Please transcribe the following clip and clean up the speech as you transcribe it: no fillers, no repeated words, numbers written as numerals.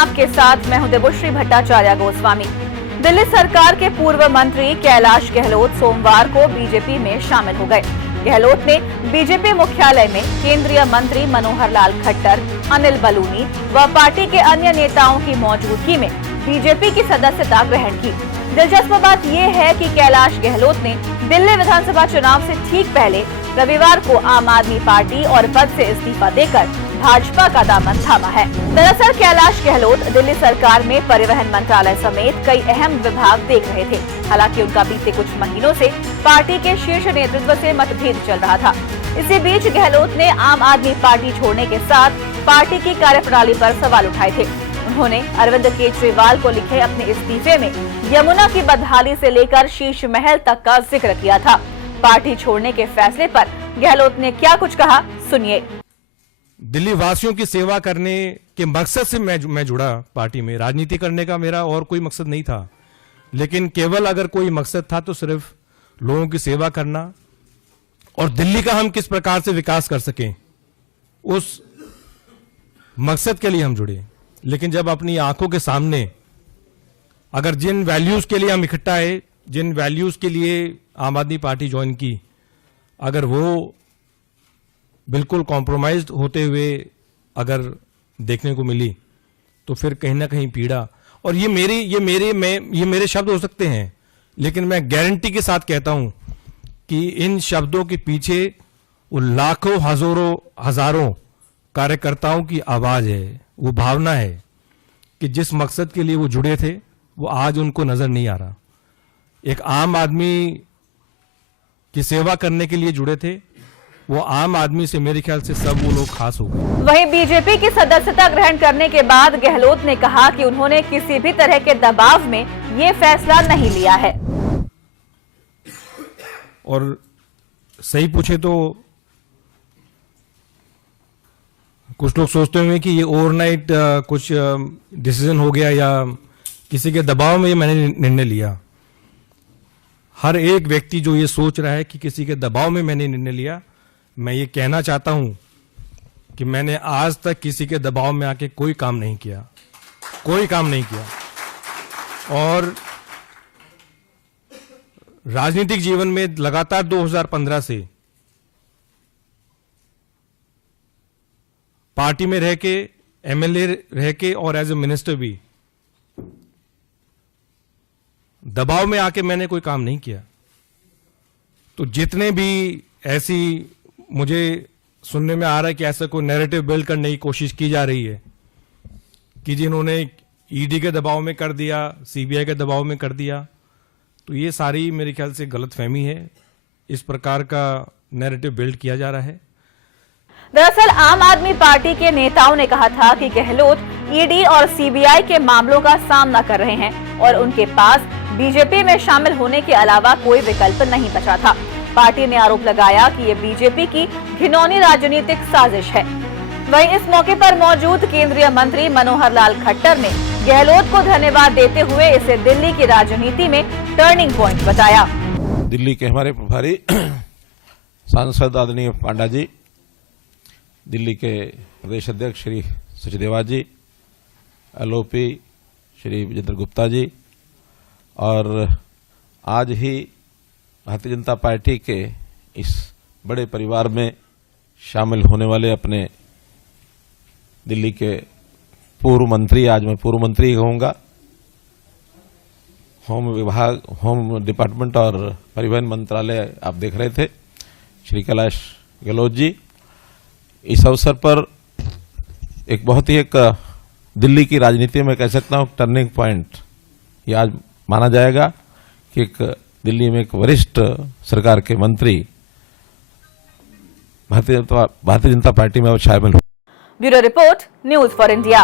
आपके साथ मैं हूं देवश्री भट्टाचार्य गोस्वामी। दिल्ली सरकार के पूर्व मंत्री कैलाश गहलोत सोमवार को बीजेपी में शामिल हो गए। गहलोत ने बीजेपी मुख्यालय में केंद्रीय मंत्री मनोहर लाल खट्टर, अनिल बलूनी व पार्टी के अन्य नेताओं की मौजूदगी में बीजेपी की सदस्यता ग्रहण की। दिलचस्प बात यह है कि कैलाश गहलोत ने दिल्ली विधानसभा चुनाव से ठीक पहले रविवार को आम आदमी पार्टी और पद से इस्तीफा देकर भाजपा का दामन थामा है। दरअसल कैलाश गहलोत दिल्ली सरकार में परिवहन मंत्रालय समेत कई अहम विभाग देख रहे थे। हालांकि उनका बीते कुछ महीनों से पार्टी के शीर्ष नेतृत्व से मतभेद चल रहा था। इसी बीच गहलोत ने आम आदमी पार्टी छोड़ने के साथ पार्टी की कार्यप्रणाली पर सवाल उठाए थे। उन्होंने अरविंद केजरीवाल को लिखे अपने इस्तीफे में यमुना की बदहाली से लेकर शीश महल तक का जिक्र किया था। पार्टी छोड़ने के फैसले पर गहलोत ने क्या कुछ कहा, सुनिए। दिल्ली वासियों की सेवा करने के मकसद से मैं जुड़ा पार्टी में। राजनीति करने का मेरा और कोई मकसद नहीं था, लेकिन केवल अगर कोई मकसद था तो सिर्फ लोगों की सेवा करना और दिल्ली का हम किस प्रकार से विकास कर सकें, उस मकसद के लिए हम जुड़े। लेकिन जब अपनी आंखों के सामने अगर जिन वैल्यूज के लिए हम इकट्ठा है, जिन वैल्यूज के लिए आम आदमी पार्टी ज्वाइन की, अगर वो बिल्कुल कॉम्प्रोमाइज्ड होते हुए अगर देखने को मिली तो फिर कहीं ना कहीं पीड़ा। और ये मेरे शब्द हो सकते हैं, लेकिन मैं गारंटी के साथ कहता हूं कि इन शब्दों के पीछे वो लाखों हजारों कार्यकर्ताओं की आवाज है, वो भावना है कि जिस मकसद के लिए वो जुड़े थे वो आज उनको नजर नहीं आ रहा। एक आम आदमी की सेवा करने के लिए जुड़े थे, वो आम आदमी से मेरे ख्याल से सब वो लोग खास हो गए। वहीं बीजेपी की सदस्यता ग्रहण करने के बाद गहलोत ने कहा कि उन्होंने किसी भी तरह के दबाव में ये फैसला नहीं लिया है। और सही पूछे तो कुछ लोग सोचते होंगे कि ये ओवरनाइट कुछ डिसीजन हो गया या किसी के दबाव में ये मैंने निर्णय लिया। हर एक व्यक्ति जो ये सोच रहा है कि किसी के दबाव में मैंने निर्णय लिया, मैं ये कहना चाहता हूं कि मैंने आज तक किसी के दबाव में आके कोई काम नहीं किया, कोई काम नहीं किया। और राजनीतिक जीवन में लगातार 2015 से पार्टी में रह के, एमएलए रह के और एज ए मिनिस्टर भी दबाव में आके मैंने कोई काम नहीं किया। तो जितने भी ऐसी मुझे सुनने में आ रहा है कि ऐसा कोई नैरेटिव बिल्ड करने की कोशिश की जा रही है कि जिन्होंने ईडी के दबाव में कर दिया, सीबीआई के दबाव में कर दिया, तो ये सारी मेरे ख्याल से गलतफहमी है। इस प्रकार का नैरेटिव बिल्ड किया जा रहा है। दरअसल आम आदमी पार्टी के नेताओं ने कहा था कि गहलोत ईडी और सीबीआई के मामलों का सामना कर रहे हैं और उनके पास बीजेपी में शामिल होने के अलावा कोई विकल्प नहीं बचा था। पार्टी ने आरोप लगाया कि ये बीजेपी की घिनौनी राजनीतिक साजिश है। वहीं इस मौके पर मौजूद केंद्रीय मंत्री मनोहर लाल खट्टर ने गहलोत को धन्यवाद देते हुए इसे दिल्ली की राजनीति में टर्निंग पॉइंट बताया। दिल्ली के हमारे प्रभारी सांसद आदरणीय पांडा जी, दिल्ली के प्रदेश अध्यक्ष श्री सचदेवा जी, एलओपी श्री विजेंद्र गुप्ता जी, और आज ही भारतीय जनता पार्टी के इस बड़े परिवार में शामिल होने वाले अपने दिल्ली के पूर्व मंत्री, आज मैं पूर्व मंत्री कहूंगा, होम विभाग, होम डिपार्टमेंट और परिवहन मंत्रालय आप देख रहे थे, श्री कैलाश गहलोत जी। इस अवसर पर एक बहुत ही दिल्ली की राजनीति में कह सकता हूं टर्निंग पॉइंट ये आज माना जाएगा कि एक दिल्ली में एक वरिष्ठ सरकार के मंत्री भारतीय जनता पार्टी में शामिल। Bureau report, news for India.